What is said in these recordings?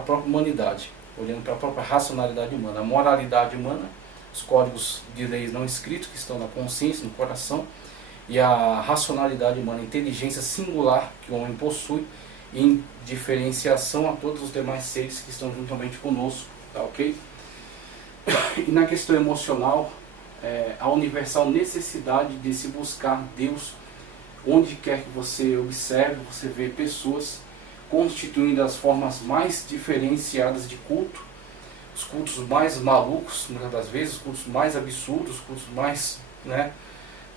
a própria humanidade, olhando para a própria racionalidade humana, a moralidade humana, os códigos de leis não escritos que estão na consciência, no coração, e a racionalidade humana, a inteligência singular que o homem possui, em diferenciação a todos os demais seres que estão juntamente conosco, tá ok? E na questão emocional, a universal necessidade de se buscar Deus, onde quer que você observe, você vê pessoas constituindo as formas mais diferenciadas de culto, os cultos mais malucos, muitas das vezes, os cultos mais absurdos, os cultos mais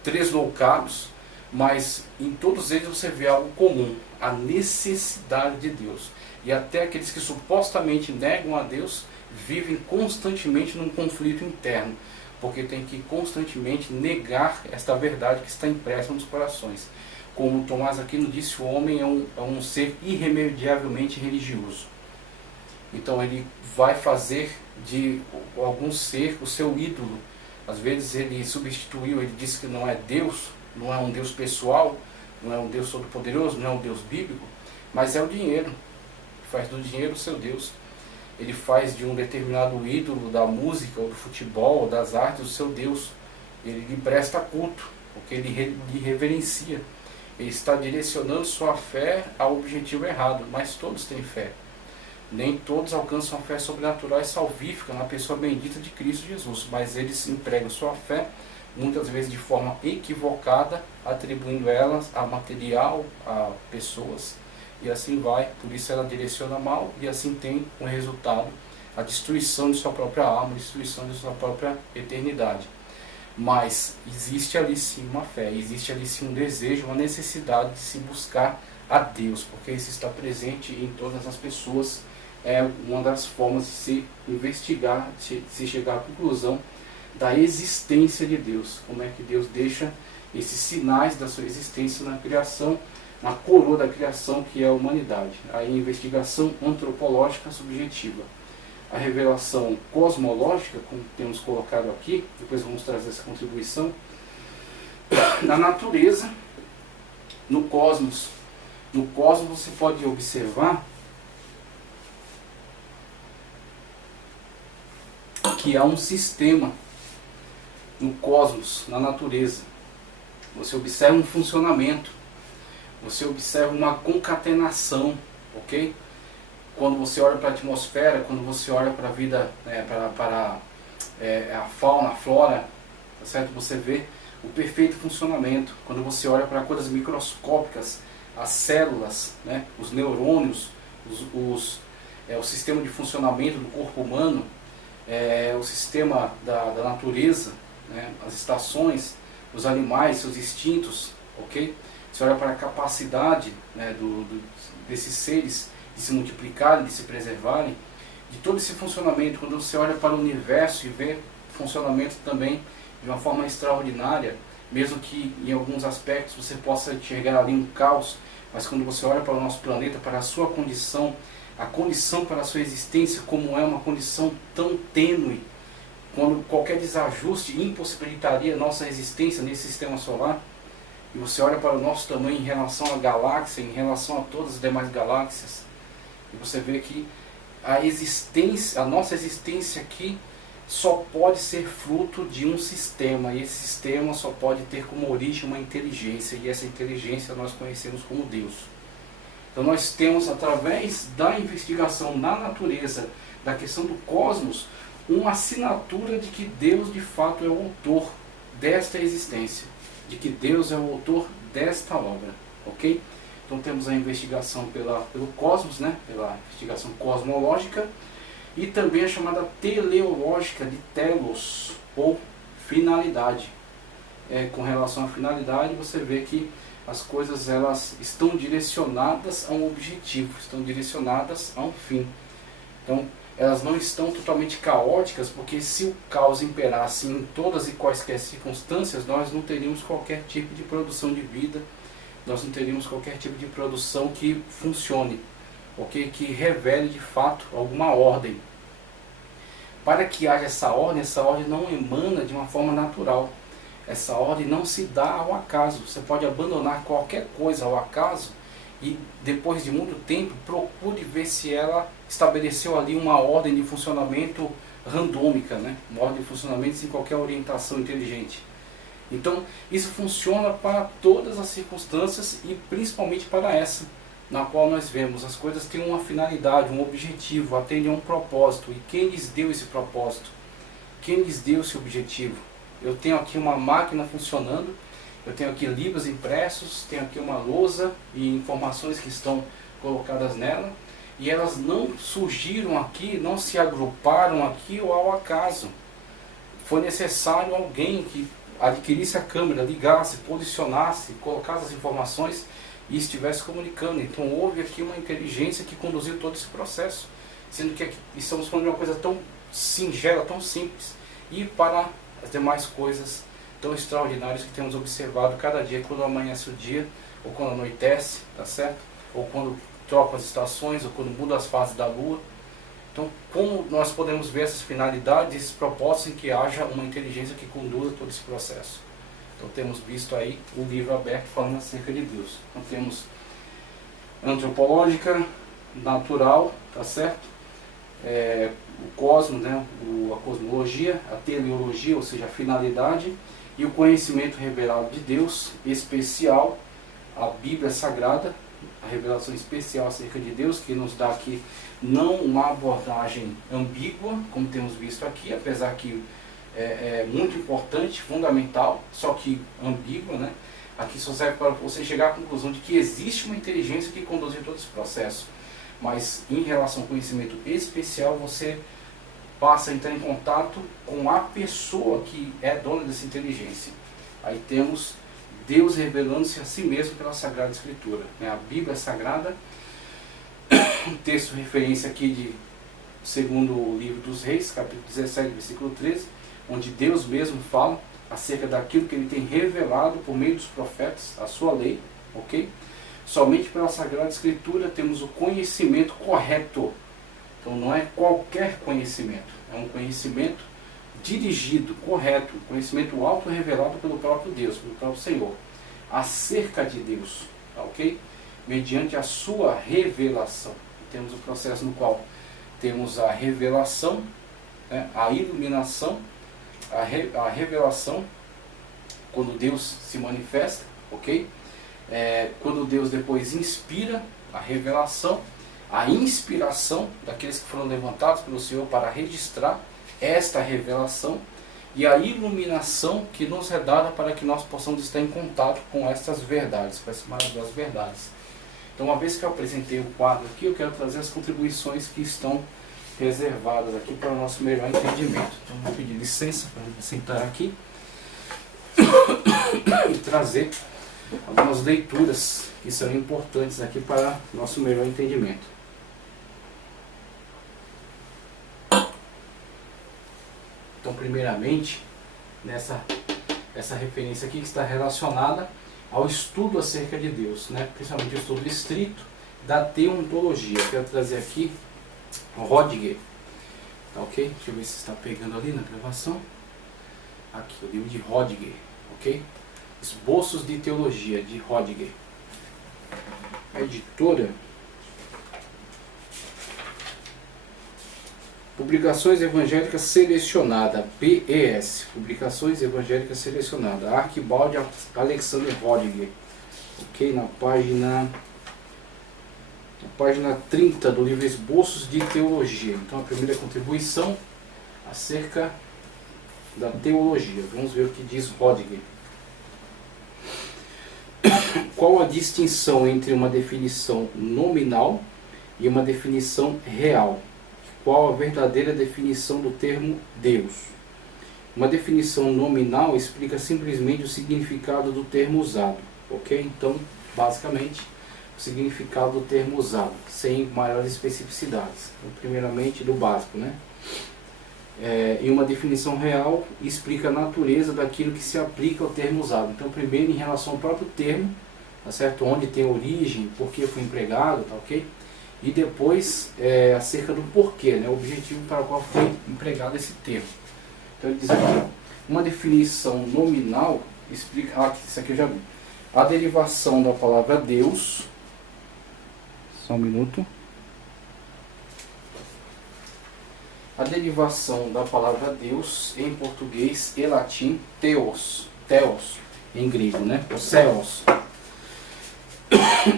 tresloucados, mas em todos eles você vê algo comum, a necessidade de Deus. E até aqueles que supostamente negam a Deus vivem constantemente num conflito interno, porque tem que constantemente negar esta verdade que está impressa nos corações. Como Tomás Aquino disse, o homem é um ser irremediavelmente religioso. Então ele vai fazer de algum ser o seu ídolo. Às vezes ele substituiu, ele disse que não é Deus, não é um Deus pessoal, não é um Deus todo-poderoso, não é um Deus bíblico, mas é o dinheiro. Faz do dinheiro o seu Deus. Ele faz de um determinado ídolo da música, ou do futebol, ou das artes, o seu Deus. Ele lhe presta culto, porque ele lhe reverencia. Ele está direcionando sua fé ao objetivo errado, mas todos têm fé. Nem todos alcançam a fé sobrenatural e salvífica na pessoa bendita de Cristo Jesus, mas eles empregam sua fé, muitas vezes de forma equivocada, atribuindo elas a material, a pessoas, e assim vai. Por isso ela direciona mal, e assim tem um resultado, a destruição de sua própria alma, a destruição de sua própria eternidade. Mas existe ali sim uma fé, existe ali sim um desejo, uma necessidade de se buscar a Deus, porque isso está presente em todas as pessoas. É uma das formas de se investigar, de se chegar à conclusão da existência de Deus. Como é que Deus deixa esses sinais da sua existência na criação, na coroa da criação, que é a humanidade. Aí a investigação antropológica subjetiva. A revelação cosmológica, como temos colocado aqui, depois vamos trazer essa contribuição, na natureza, no cosmos. No cosmos você pode observar que há um sistema no cosmos, na natureza. Você observa um funcionamento, você observa uma concatenação, ok? Quando você olha para a atmosfera, quando você olha para a vida, para a fauna, a flora, tá certo? Você vê o perfeito funcionamento. Quando você olha para coisas microscópicas, as células, né? Os neurônios, o sistema de funcionamento do corpo humano, o sistema da natureza, né? As estações, os animais, seus instintos, ok? Você olha para a capacidade, né, desses seres de se multiplicarem, de se preservarem, de todo esse funcionamento. Quando você olha para o universo e vê funcionamento também de uma forma extraordinária, mesmo que em alguns aspectos você possa enxergar ali um caos, mas quando você olha para o nosso planeta, para a sua condição, a condição para a sua existência, como é uma condição tão tênue, quando qualquer desajuste impossibilitaria a nossa existência nesse sistema solar, e você olha para o nosso tamanho em relação à galáxia, em relação a todas as demais galáxias, e você vê que a nossa existência aqui só pode ser fruto de um sistema, e esse sistema só pode ter como origem uma inteligência, e essa inteligência nós conhecemos como Deus. Então nós temos, através da investigação na natureza, da questão do cosmos, uma assinatura de que Deus de fato é o autor desta existência, de que Deus é o autor desta obra, ok? Então temos a investigação pelo cosmos, né? Pela investigação cosmológica, e também a chamada teleológica de telos, ou finalidade. Com relação à finalidade, você vê que as coisas elas estão direcionadas a um objetivo, estão direcionadas a um fim. Então elas não estão totalmente caóticas, porque se o caos imperasse em todas e quaisquer circunstâncias, nós não teríamos qualquer tipo de produção de vida, nós não teríamos qualquer tipo de produção que funcione, okay? Que revele de fato alguma ordem. Para que haja essa ordem não emana de uma forma natural. Essa ordem não se dá ao acaso. Você pode abandonar qualquer coisa ao acaso e depois de muito tempo procure ver se ela estabeleceu ali uma ordem de funcionamento randômica, né? Uma ordem de funcionamento sem qualquer orientação inteligente. Então isso funciona para todas as circunstâncias e principalmente para essa, na qual nós vemos as coisas têm uma finalidade, um objetivo, atendem a um propósito. E quem lhes deu esse propósito? Quem lhes deu esse objetivo? Eu tenho aqui uma máquina funcionando, eu tenho aqui livros impressos, tenho aqui uma lousa e informações que estão colocadas nela, e elas não surgiram aqui, não se agruparam aqui ou ao acaso. Foi necessário alguém que adquirisse a câmera, ligasse, posicionasse, colocasse as informações e estivesse comunicando. Então houve aqui uma inteligência que conduziu todo esse processo, sendo que aqui estamos falando de uma coisa tão singela, tão simples, e para as demais coisas tão extraordinárias que temos observado cada dia, quando amanhece o dia, ou quando anoitece, tá certo? Ou quando trocam as estações, ou quando mudam as fases da lua. Então, como nós podemos ver essas finalidades, esses propósitos em que haja uma inteligência que conduza todo esse processo? Então, temos visto aí o livro aberto falando acerca de Deus. Então, temos antropológica, natural, tá certo? O cosmos, né? A cosmologia, a teleologia, ou seja, a finalidade, e o conhecimento revelado de Deus, especial, a Bíblia Sagrada, a revelação especial acerca de Deus, que nos dá aqui não uma abordagem ambígua, como temos visto aqui, apesar que é muito importante, fundamental, só que ambígua, né? Aqui só serve para você chegar à conclusão de que existe uma inteligência que conduz todo esse processo. Mas em relação ao conhecimento especial, você passa a entrar em contato com a pessoa que é dona dessa inteligência. Aí temos Deus revelando-se a si mesmo pela Sagrada Escritura, né? A Bíblia Sagrada, um texto referência aqui de segundo o livro dos Reis, capítulo 17, versículo 13, onde Deus mesmo fala acerca daquilo que Ele tem revelado por meio dos profetas, a sua lei, ok? Somente pela Sagrada Escritura temos o conhecimento correto. Então não é qualquer conhecimento, é um conhecimento dirigido, correto, conhecimento auto-revelado pelo próprio Deus, pelo próprio Senhor, acerca de Deus, ok? Mediante a sua revelação. Temos o processo no qual temos a revelação, né, a iluminação, a revelação, quando Deus se manifesta, ok? Quando Deus depois inspira, a revelação, a inspiração daqueles que foram levantados pelo Senhor para registrar esta revelação, e a iluminação que nos é dada para que nós possamos estar em contato com estas verdades, com essas maravilhosas verdades. Então, uma vez que eu apresentei o quadro aqui, eu quero trazer as contribuições que estão reservadas aqui para o nosso melhor entendimento. Então, vou pedir licença para eu sentar aqui e trazer algumas leituras que são importantes aqui para o nosso melhor entendimento. Então, primeiramente, essa referência aqui que está relacionada ao estudo acerca de Deus, né? Principalmente o estudo estrito da teontologia. Eu quero trazer aqui Rodiger, tá ok? Deixa eu ver se está pegando ali na gravação. Aqui, o livro de Rodiger, ok? Esboços de Teologia, de Rodiger. A editora Publicações Evangélicas Selecionada, PES, Publicações Evangélicas Selecionada, Arquibaldi Alexander Rodiger, ok? Na página 30 do livro Esboços de Teologia. Então, a primeira contribuição acerca da teologia. Vamos ver o que diz Rodiger. Qual a distinção entre uma definição nominal e uma definição real? Qual a verdadeira definição do termo Deus? Uma definição nominal explica simplesmente o significado do termo usado, ok? Então, basicamente, o significado do termo usado, sem maiores especificidades. Então, primeiramente, do básico, né? E uma definição real explica a natureza daquilo que se aplica ao termo usado. Então, primeiro, em relação ao próprio termo, tá certo? Onde tem origem, por que foi empregado, tá ok? E depois, acerca do porquê, né? O objetivo para o qual foi empregado esse termo. Então, ele diz aqui, uma definição nominal explica, isso aqui eu já vi, a derivação da palavra Deus, Só um minuto. A derivação da palavra Deus em português e latim, theos, em grego, né? O theos,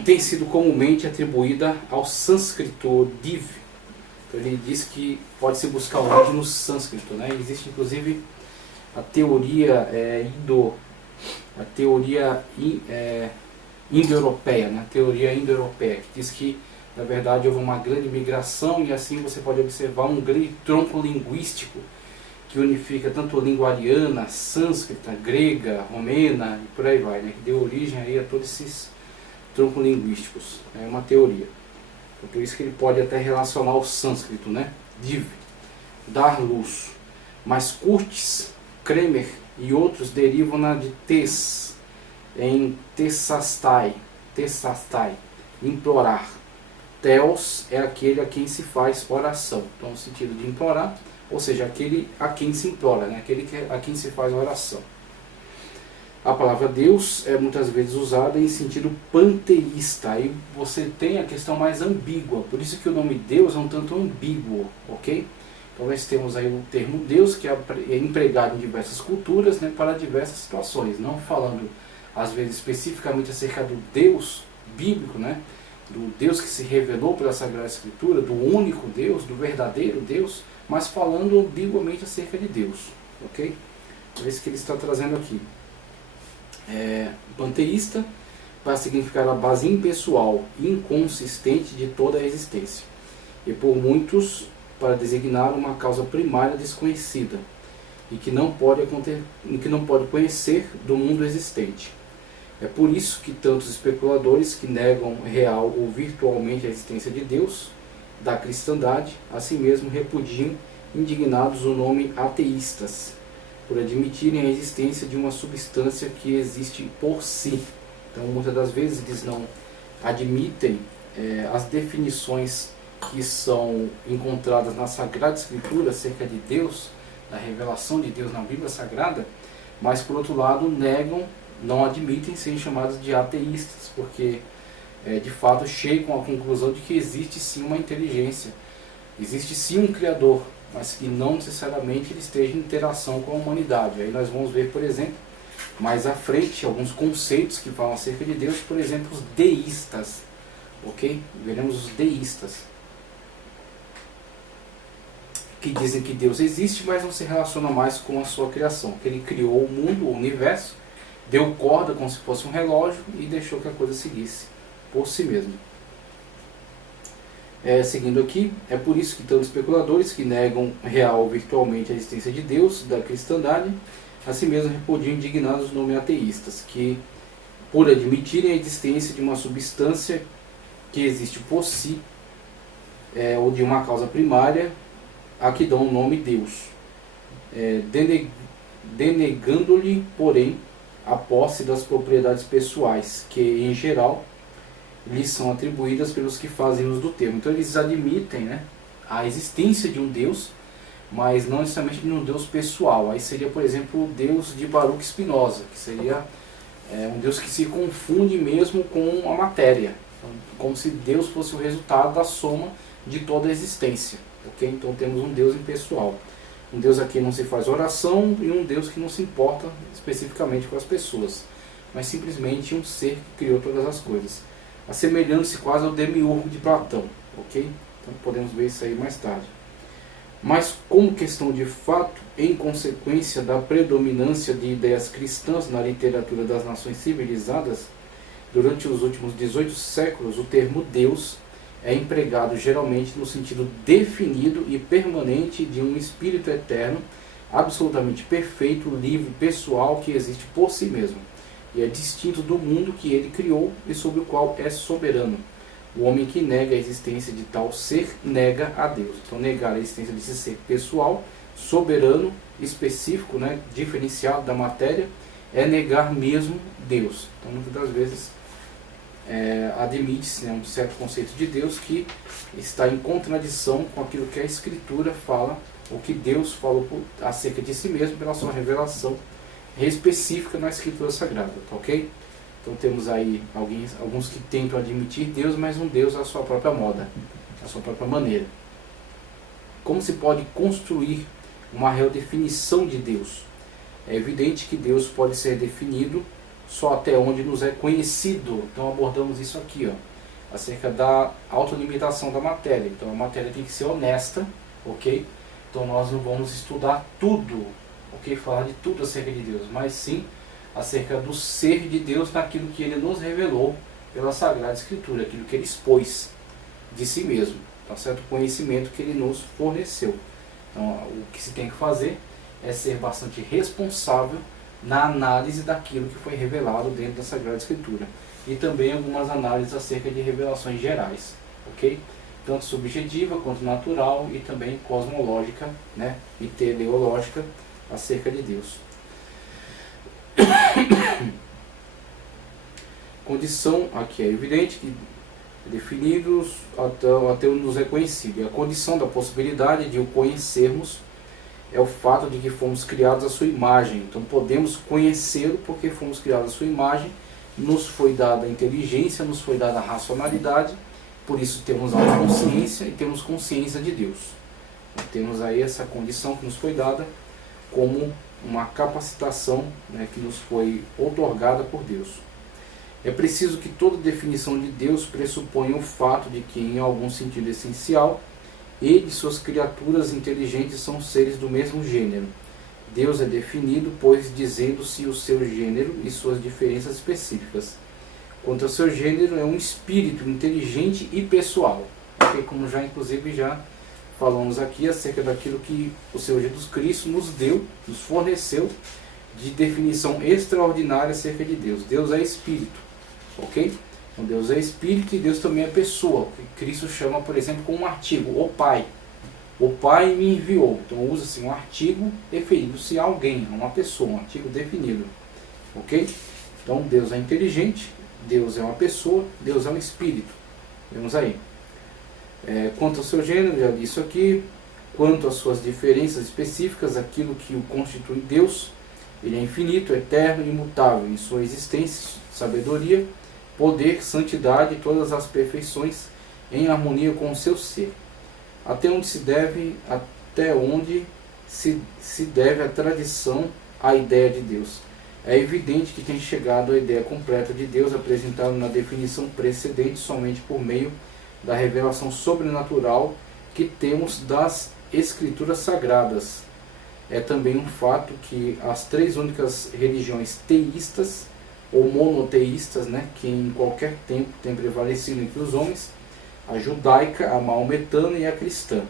tem sido comumente atribuída ao sânscrito div. Então ele diz que pode-se buscar o origem no sânscrito, né? Existe inclusive a teoria indo-europeia, né? Teoria indo-europeia, que diz que na verdade houve uma grande migração e assim você pode observar um grande tronco linguístico que unifica tanto a língua ariana, sânscrita, grega, romena e por aí vai, né? Que deu origem aí a todos esses troncos linguísticos. É uma teoria. Então, por isso que ele pode até relacionar o sânscrito, né? Div, dar luz. Mas Curtis, Kremer e outros derivam de tes, em tessastai, implorar. Theos é aquele a quem se faz oração. Então, no sentido de implorar, ou seja, aquele a quem se implora, né? Aquele a quem se faz oração. A palavra Deus é muitas vezes usada em sentido panteísta. Aí você tem a questão mais ambígua. Por isso que o nome Deus é um tanto ambíguo, ok? Então nós temos aí o termo Deus, que é empregado em diversas culturas, né, para diversas situações. Não falando, às vezes, especificamente acerca do Deus bíblico, né? Do Deus que se revelou pela Sagrada Escritura, do único Deus, do verdadeiro Deus, mas falando ambiguamente acerca de Deus, ok? É isso que ele está trazendo aqui. Panteísta vai significar a base impessoal, inconsistente de toda a existência, e por muitos para designar uma causa primária desconhecida e que não pode conhecer do mundo existente. É por isso que tantos especuladores que negam real ou virtualmente a existência de Deus, da cristandade, assim mesmo repudiam indignados o nome ateístas, por admitirem a existência de uma substância que existe por si. Então, muitas das vezes eles não admitem as definições que são encontradas na Sagrada Escritura acerca de Deus, da revelação de Deus na Bíblia Sagrada, mas por outro lado negam, não admitem serem chamados de ateístas, porque de fato chegam à conclusão de que existe sim uma inteligência, existe sim um Criador, mas que não necessariamente ele esteja em interação com a humanidade. Aí nós vamos ver, por exemplo, mais à frente, alguns conceitos que falam acerca de Deus, por exemplo, os deístas, ok? Veremos os deístas, que dizem que Deus existe, mas não se relaciona mais com a sua criação, que ele criou o mundo, o universo, deu corda como se fosse um relógio e deixou que a coisa seguisse por si mesmo. Seguindo aqui, é por isso que tantos especuladores que negam real ou virtualmente a existência de Deus, da cristandade, assim mesmo repudiam indignados os nomes ateístas, que por admitirem a existência de uma substância que existe por si, ou de uma causa primária, a que dão o nome Deus, denegando-lhe, porém, a posse das propriedades pessoais, que, em geral, lhes são atribuídas pelos que fazem uso do termo. Então eles admitem, né, a existência de um Deus, mas não necessariamente de um Deus pessoal. Aí seria, por exemplo, o Deus de Baruch Spinoza, que seria um Deus que se confunde mesmo com a matéria, como se Deus fosse o resultado da soma de toda a existência. Okay? Então temos um Deus impessoal, um Deus a quem não se faz oração e um Deus que não se importa especificamente com as pessoas, mas simplesmente um ser que criou todas as coisas, assemelhando-se quase ao demiurgo de Platão, ok? Então podemos ver isso aí mais tarde. Mas como questão de fato, em consequência da predominância de ideias cristãs na literatura das nações civilizadas, durante os últimos 18 séculos, o termo Deus é empregado geralmente no sentido definido e permanente de um espírito eterno, absolutamente perfeito, livre, pessoal, que existe por si mesmo, e é distinto do mundo que ele criou e sobre o qual é soberano. O homem que nega a existência de tal ser, nega a Deus. Então negar a existência desse ser pessoal, soberano, específico, né, diferenciado da matéria, é negar mesmo Deus. Então muitas das vezes admite-se, né, um certo conceito de Deus que está em contradição com aquilo que a Escritura fala, ou que Deus falou acerca de si mesmo pela sua revelação específica na Escritura Sagrada, tá ok? Então temos aí alguns que tentam admitir Deus, mas um Deus à sua própria moda, à sua própria maneira. Como se pode construir uma real definição de Deus? É evidente que Deus pode ser definido só até onde nos é conhecido. Então abordamos isso aqui, acerca da autolimitação da matéria. Então a matéria tem que ser honesta, ok? Então nós não vamos estudar tudo, ok? Falar de tudo acerca de Deus, mas sim acerca do ser de Deus naquilo que Ele nos revelou pela Sagrada Escritura, aquilo que Ele expôs de si mesmo, tá certo? O conhecimento que Ele nos forneceu. Então o que se tem que fazer é ser bastante responsável na análise daquilo que foi revelado dentro da Sagrada Escritura. E também algumas análises acerca de revelações gerais, ok? Tanto subjetiva quanto natural e também cosmológica, né? E teleológica acerca de Deus. Condição, aqui é evidente que definidos até onde nos é conhecido. E a condição da possibilidade de o conhecermos é o fato de que fomos criados à sua imagem. Então podemos conhecê-lo porque fomos criados à sua imagem, nos foi dada a inteligência, nos foi dada a racionalidade, por isso temos a consciência e temos consciência de Deus. Então, temos aí essa condição que nos foi dada como uma capacitação, né, que nos foi outorgada por Deus. É preciso que toda definição de Deus pressuponha o fato de que, em algum sentido essencial, ele e suas criaturas inteligentes são seres do mesmo gênero. Deus é definido, pois, dizendo-se o seu gênero e suas diferenças específicas. Quanto ao seu gênero, é um espírito inteligente e pessoal. Okay? Como já falamos aqui acerca daquilo que o Senhor Jesus Cristo nos deu, nos forneceu de definição extraordinária acerca de Deus. Deus é espírito, ok? Então Deus é espírito e Deus também é pessoa. Cristo chama, por exemplo, com um artigo, o Pai. O Pai me enviou. Então usa-se um artigo referindo-se a alguém, a uma pessoa, um artigo definido, ok? Então Deus é inteligente, Deus é uma pessoa, Deus é um espírito. Vemos aí. Quanto ao seu gênero, já disse aqui. Quanto às suas diferenças específicas, aquilo que o constitui Deus, ele é infinito, eterno e imutável em sua existência, sabedoria, poder, santidade e todas as perfeições em harmonia com o seu ser. Até onde se deve a tradição à ideia de Deus. É evidente que tem chegado à ideia completa de Deus apresentada na definição precedente somente por meio da revelação sobrenatural que temos das Escrituras Sagradas. É também um fato que as três únicas religiões teístas ou monoteístas, né, que em qualquer tempo têm prevalecido entre os homens, a judaica, a maometana e a cristã,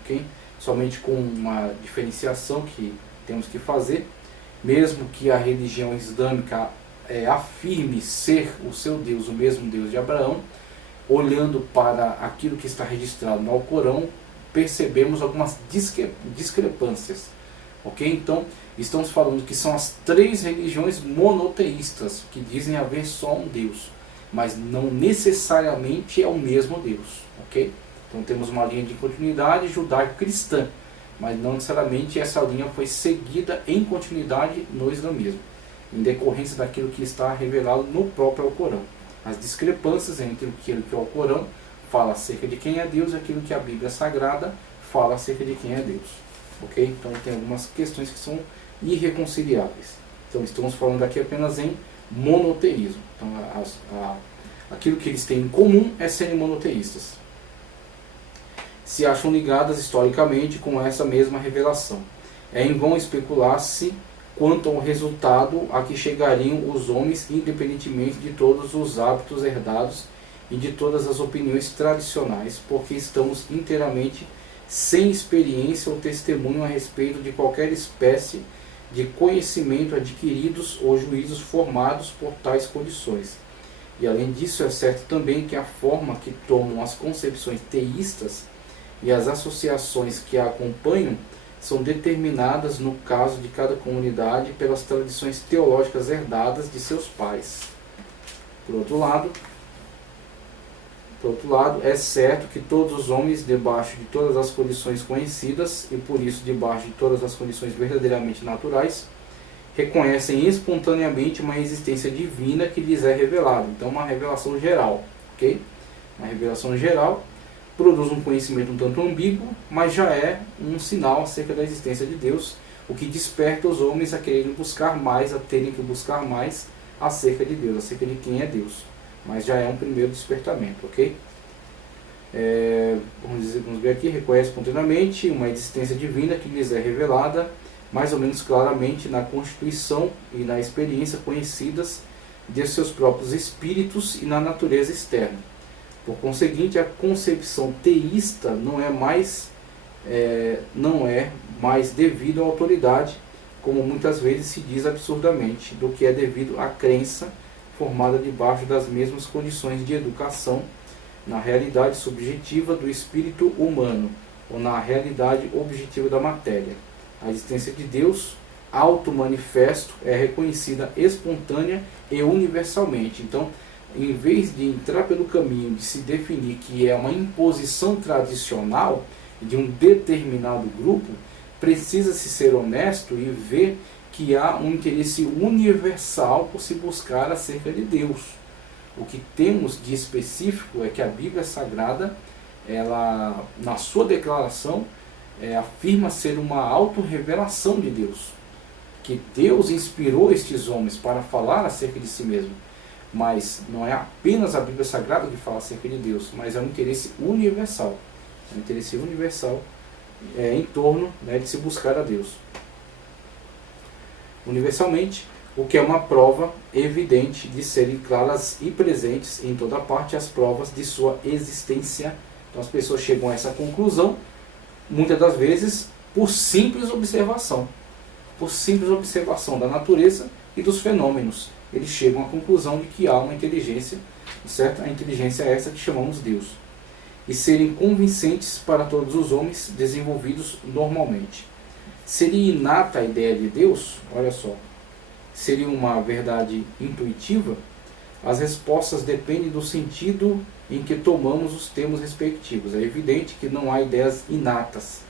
ok? Somente com uma diferenciação que temos que fazer, mesmo que a religião islâmica afirme ser o seu Deus, o mesmo Deus de Abraão, olhando para aquilo que está registrado no Alcorão, percebemos algumas discrepâncias, ok? Então, estamos falando que são as três religiões monoteístas, que dizem haver só um Deus, mas não necessariamente é o mesmo Deus, ok? Então temos uma linha de continuidade judaico-cristã, mas não necessariamente essa linha foi seguida em continuidade no islamismo, em decorrência daquilo que está revelado no próprio Alcorão. As discrepâncias entre aquilo que o Alcorão fala acerca de quem é Deus e aquilo que a Bíblia Sagrada fala acerca de quem é Deus, ok? Então tem algumas questões que são irreconciliáveis. Então estamos falando aqui apenas em monoteísmo. Então aquilo que eles têm em comum é serem monoteístas. Se acham ligadas historicamente com essa mesma revelação. É em vão especular-se quanto ao resultado a que chegariam os homens, independentemente de todos os hábitos herdados e de todas as opiniões tradicionais, porque estamos inteiramente sem experiência ou testemunho a respeito de qualquer espécie de conhecimento adquiridos ou juízos formados por tais condições. E além disso, é certo também que a forma que tomam as concepções teístas e as associações que a acompanham são determinadas, no caso de cada comunidade, pelas tradições teológicas herdadas de seus pais. Por outro lado, é certo que todos os homens, debaixo de todas as condições conhecidas, e por isso debaixo de todas as condições verdadeiramente naturais, reconhecem espontaneamente uma existência divina que lhes é revelada. Então, uma revelação geral, ok? Uma revelação geral produz um conhecimento um tanto ambíguo, mas já é um sinal acerca da existência de Deus, o que desperta os homens a quererem buscar mais, a terem que buscar mais acerca de Deus, acerca de quem é Deus. Mas já é um primeiro despertamento, ok? Vamos ver aqui, reconhece espontaneamente uma existência divina que lhes é revelada mais ou menos claramente na constituição e na experiência conhecidas de seus próprios espíritos e na natureza externa. Por conseguinte, a concepção teísta não é mais devido à autoridade, como muitas vezes se diz absurdamente, do que é devido à crença formada debaixo das mesmas condições de educação na realidade subjetiva do espírito humano ou na realidade objetiva da matéria. A existência de Deus, auto-manifesto, é reconhecida espontânea e universalmente. Então, em vez de entrar pelo caminho de se definir que é uma imposição tradicional de um determinado grupo, precisa-se ser honesto e ver que há um interesse universal por se buscar acerca de Deus. O que temos de específico é que a Bíblia Sagrada, ela, na sua declaração, afirma ser uma autorrevelação de Deus. Que Deus inspirou estes homens para falar acerca de si mesmo. Mas não é apenas a Bíblia Sagrada que fala acerca de Deus, mas é um interesse universal. É um interesse universal em torno de se buscar a Deus. Universalmente, o que é uma prova evidente de serem claras e presentes em toda parte as provas de sua existência. Então as pessoas chegam a essa conclusão, muitas das vezes, por simples observação. Por simples observação da natureza e dos fenômenos. Eles chegam à conclusão de que há uma inteligência, certo? A inteligência é essa que chamamos Deus. E serem convincentes para todos os homens desenvolvidos normalmente. Seria inata a ideia de Deus? Olha só. Seria uma verdade intuitiva? As respostas dependem do sentido em que tomamos os termos respectivos. É evidente que não há ideias inatas,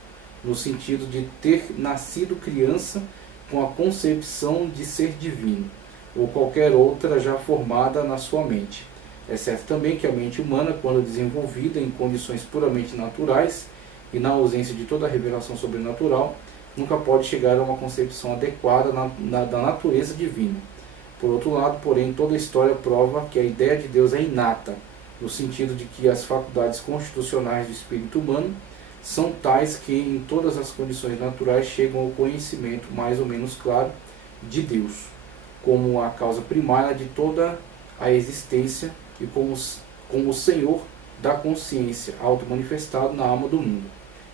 no sentido de ter nascido criança com a concepção de ser divino, ou qualquer outra já formada na sua mente. É certo também que a mente humana, quando desenvolvida em condições puramente naturais e na ausência de toda revelação sobrenatural, nunca pode chegar a uma concepção adequada da natureza divina. Por outro lado, porém, toda a história prova que a ideia de Deus é inata, no sentido de que as faculdades constitucionais do espírito humano são tais que, em todas as condições naturais, chegam ao conhecimento mais ou menos claro de Deus, como a causa primária de toda a existência e como o Senhor da consciência auto-manifestado na alma do mundo.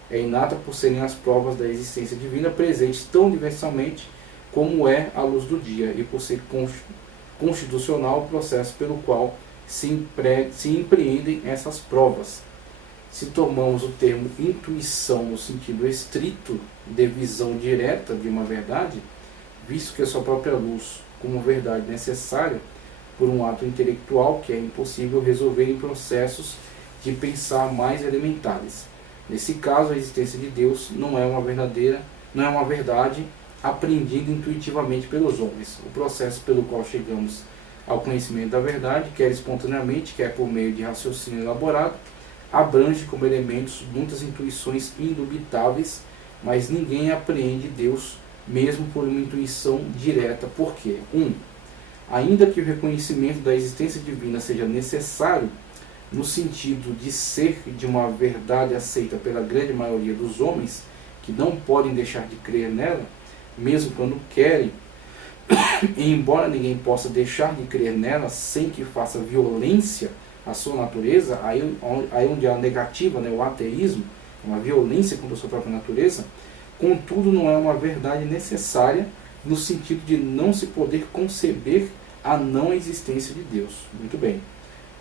É inata por serem as provas da existência divina presentes tão universalmente como é a luz do dia, e por ser constitucional o processo pelo qual se empreendem essas provas. Se tomamos o termo intuição no sentido estrito de visão direta de uma verdade, visto que a sua própria luz como verdade necessária por um ato intelectual que é impossível resolver em processos de pensar mais elementares. Nesse caso, a existência de Deus não é uma verdade aprendida intuitivamente pelos homens. O processo pelo qual chegamos ao conhecimento da verdade, quer espontaneamente, quer por meio de raciocínio elaborado, abrange como elementos muitas intuições indubitáveis, mas ninguém apreende Deus mesmo por uma intuição direta. Por quê? 1. Ainda que o reconhecimento da existência divina seja necessário no sentido de ser de uma verdade aceita pela grande maioria dos homens, que não podem deixar de crer nela, mesmo quando querem, e embora ninguém possa deixar de crer nela sem que faça violência à sua natureza, aí onde há a negativa, o ateísmo, uma violência contra a sua própria natureza, contudo não é uma verdade necessária no sentido de não se poder conceber a não existência de Deus. Muito bem.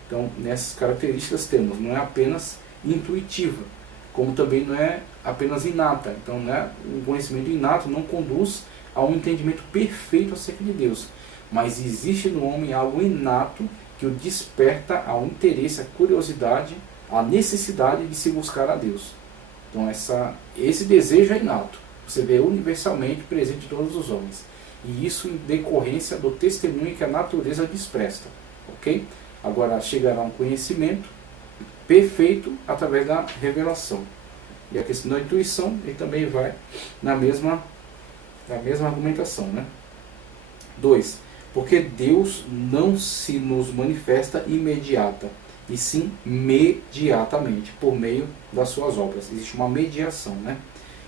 Então, nessas características temos, não é apenas intuitiva, como também não é apenas inata. Então, o conhecimento inato não conduz a um entendimento perfeito acerca de Deus, mas existe no homem algo inato que o desperta ao interesse, à curiosidade, à necessidade de se buscar a Deus. Então, esse desejo é inato. Você vê universalmente presente em todos os homens. E isso em decorrência do testemunho que a natureza lhes presta. Ok? Agora chegará um conhecimento perfeito através da revelação. E a questão da intuição, ele também vai na mesma argumentação, né? 2. Porque Deus não se nos manifesta imediata, e sim mediatamente, por meio das suas obras. Existe uma mediação, né?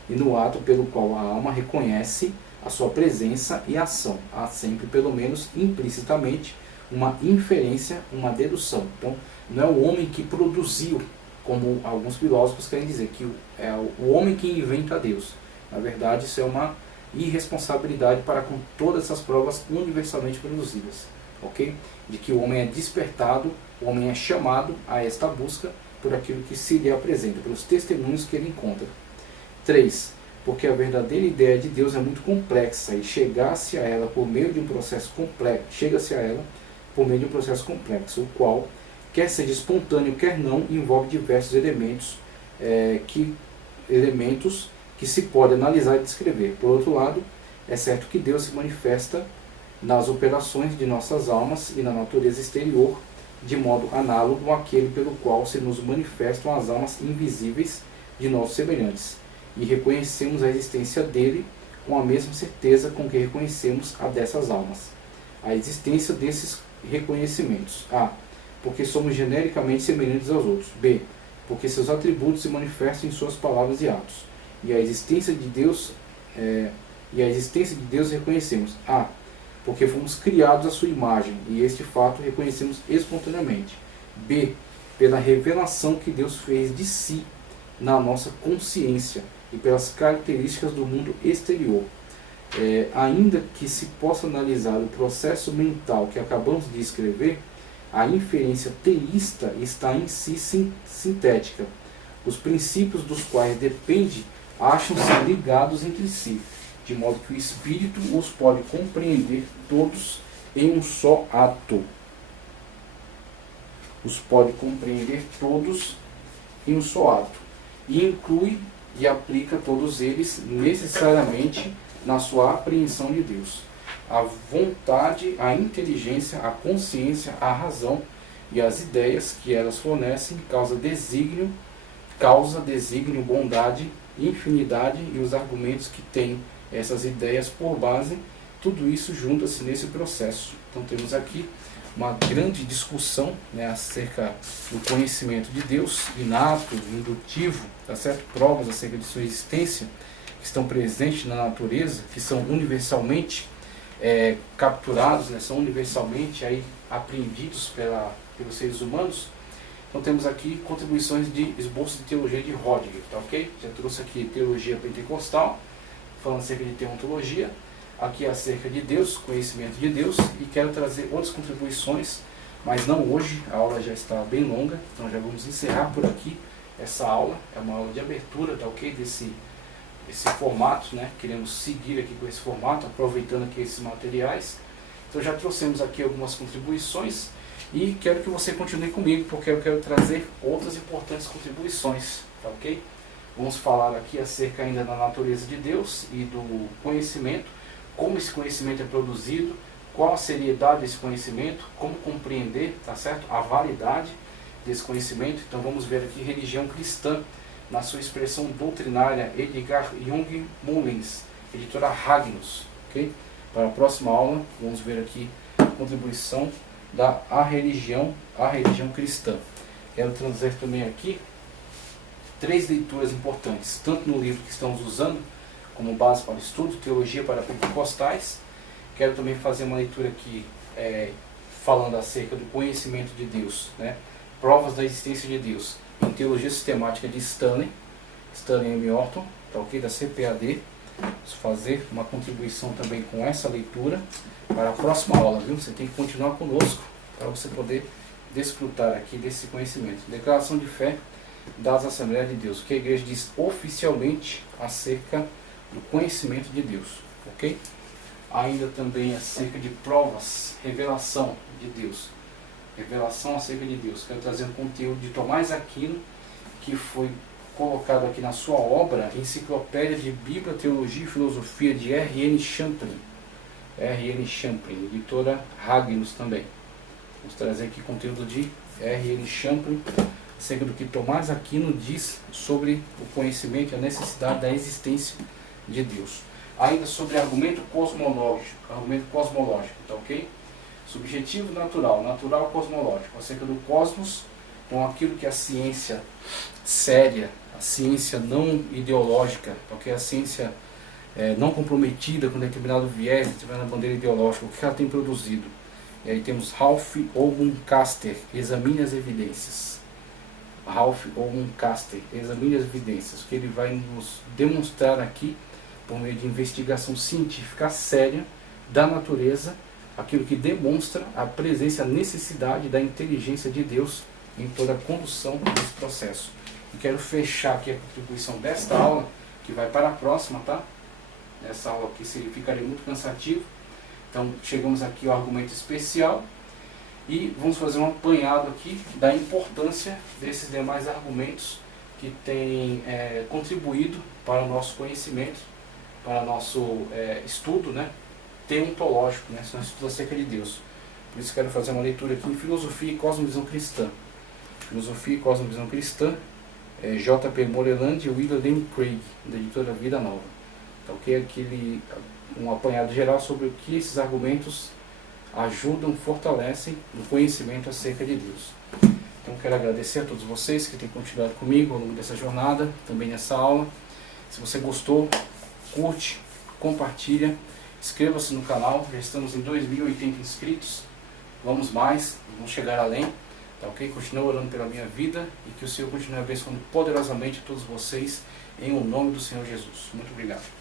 E no ato pelo qual a alma reconhece a sua presença e ação. Há sempre, pelo menos implicitamente, uma inferência, uma dedução. Então, não é o homem que produziu, como alguns filósofos querem dizer, que é o homem que inventa Deus. Na verdade, isso é uma irresponsabilidade para com todas essas provas universalmente produzidas. Ok? De que o homem é despertado, o homem é chamado a esta busca por aquilo que se lhe apresenta, pelos testemunhos que ele encontra. 3. Porque a verdadeira ideia de Deus é muito complexa e chega-se a ela por meio de um processo complexo, o qual, quer seja espontâneo, quer não, envolve diversos elementos que se pode analisar e descrever. Por outro lado, é certo que Deus se manifesta nas operações de nossas almas e na natureza exterior, de modo análogo àquele pelo qual se nos manifestam as almas invisíveis de nossos semelhantes, e reconhecemos a existência dele com a mesma certeza com que reconhecemos a dessas almas. A existência desses reconhecimentos: A. Porque somos genericamente semelhantes aos outros. B. Porque seus atributos se manifestam em suas palavras e atos. E a existência de Deus reconhecemos. A. Porque fomos criados à sua imagem, e este fato reconhecemos espontaneamente. B. Pela revelação que Deus fez de si na nossa consciência e pelas características do mundo exterior. Ainda que se possa analisar o processo mental que acabamos de escrever, a inferência teísta está em si sintética. Os princípios dos quais depende acham-se ligados entre si, de modo que o espírito os pode compreender todos em um só ato. E inclui e aplica todos eles necessariamente na sua apreensão de Deus. A vontade, a inteligência, a consciência, a razão e as ideias que elas fornecem causa desígnio, bondade, infinidade e os argumentos que têm essas ideias por base, tudo isso junta-se nesse processo. Então temos aqui uma grande discussão, né, acerca do conhecimento de Deus, inato, indutivo, tá certo? Provas acerca de sua existência, que estão presentes na natureza, que são universalmente capturados, né, são universalmente aí apreendidos pelos seres humanos. Então temos aqui contribuições de esboço de teologia de Rodiger, tá ok? Já trouxe aqui teologia pentecostal, falando acerca de teontologia, aqui acerca de Deus, conhecimento de Deus, e quero trazer outras contribuições, mas não hoje, a aula já está bem longa, então já vamos encerrar por aqui essa aula. É uma aula de abertura, tá ok? Desse formato, né? Queremos seguir aqui com esse formato, aproveitando aqui esses materiais. Então já trouxemos aqui algumas contribuições e quero que você continue comigo, porque eu quero trazer outras importantes contribuições, tá ok? Vamos falar aqui acerca ainda da natureza de Deus e do conhecimento, como esse conhecimento é produzido, qual a seriedade desse conhecimento, como compreender, tá certo? A validade desse conhecimento. Então vamos ver aqui religião cristã, na sua expressão doutrinária, Edgar Jung Mullins, editora Ragnus, ok? Para a próxima aula, vamos ver aqui a contribuição da religião cristã. Quero trazer também aqui 3 leituras importantes, tanto no livro que estamos usando como base para o estudo, Teologia para Pentecostais. Quero também fazer uma leitura aqui falando acerca do conhecimento de Deus, né? Provas da existência de Deus, em Teologia Sistemática de Stanley M. Orton, tá ok? Da CPAD. Vamos fazer uma contribuição também com essa leitura para a próxima aula, viu? Você tem que continuar conosco para você poder desfrutar aqui desse conhecimento. Declaração de fé das Assembleias de Deus, o que a igreja diz oficialmente acerca do conhecimento de Deus, ok? Ainda também acerca de provas, revelação de Deus, revelação acerca de Deus. Quero trazer um conteúdo de Tomás Aquino, que foi colocado aqui na sua obra Enciclopédia de Bíblia, Teologia e Filosofia, de R.N. Champlin. R.L. Champlin, editora Ragnos também. Vamos trazer aqui conteúdo de R.L. Champlin, acerca do que Tomás Aquino diz sobre o conhecimento e a necessidade da existência de Deus. Ainda sobre argumento cosmológico, tá ok? Subjetivo natural, natural cosmológico, acerca do cosmos, com aquilo que a ciência séria, a ciência não ideológica, ok? A ciência não comprometida com determinado viés, determinada bandeira ideológica, o que ela tem produzido. E aí temos Ralph Owen Caster, examine as evidências. Ralph Owen Caster, examine as evidências, que ele vai nos demonstrar aqui, por meio de investigação científica séria da natureza, aquilo que demonstra a presença, a necessidade da inteligência de Deus em toda a condução desse processo. E quero fechar aqui a contribuição desta aula, que vai para a próxima, tá? Essa aula aqui ficaria muito cansativo. Então chegamos aqui ao argumento especial e vamos fazer um apanhado aqui da importância desses demais argumentos que têm contribuído para o nosso conhecimento, para o nosso estudo, né, teontológico, né, nosso estudo acerca de Deus. Por isso quero fazer uma leitura aqui em Filosofia e Cosmovisão Cristã. Filosofia e Cosmovisão Cristã, J.P. Moreland e William Lane Craig, da editora Vida Nova. Então, aqui um apanhado geral sobre o que esses argumentos ajudam, fortalecem no conhecimento acerca de Deus. Então quero agradecer a todos vocês que têm continuado comigo ao longo dessa jornada, também nessa aula. Se você gostou, curte, compartilha, inscreva-se no canal, já estamos em 2.080 inscritos, vamos mais, vamos chegar além, tá ok? Continuo orando pela minha vida e que o Senhor continue abençoando poderosamente todos vocês, em o nome do Senhor Jesus. Muito obrigado.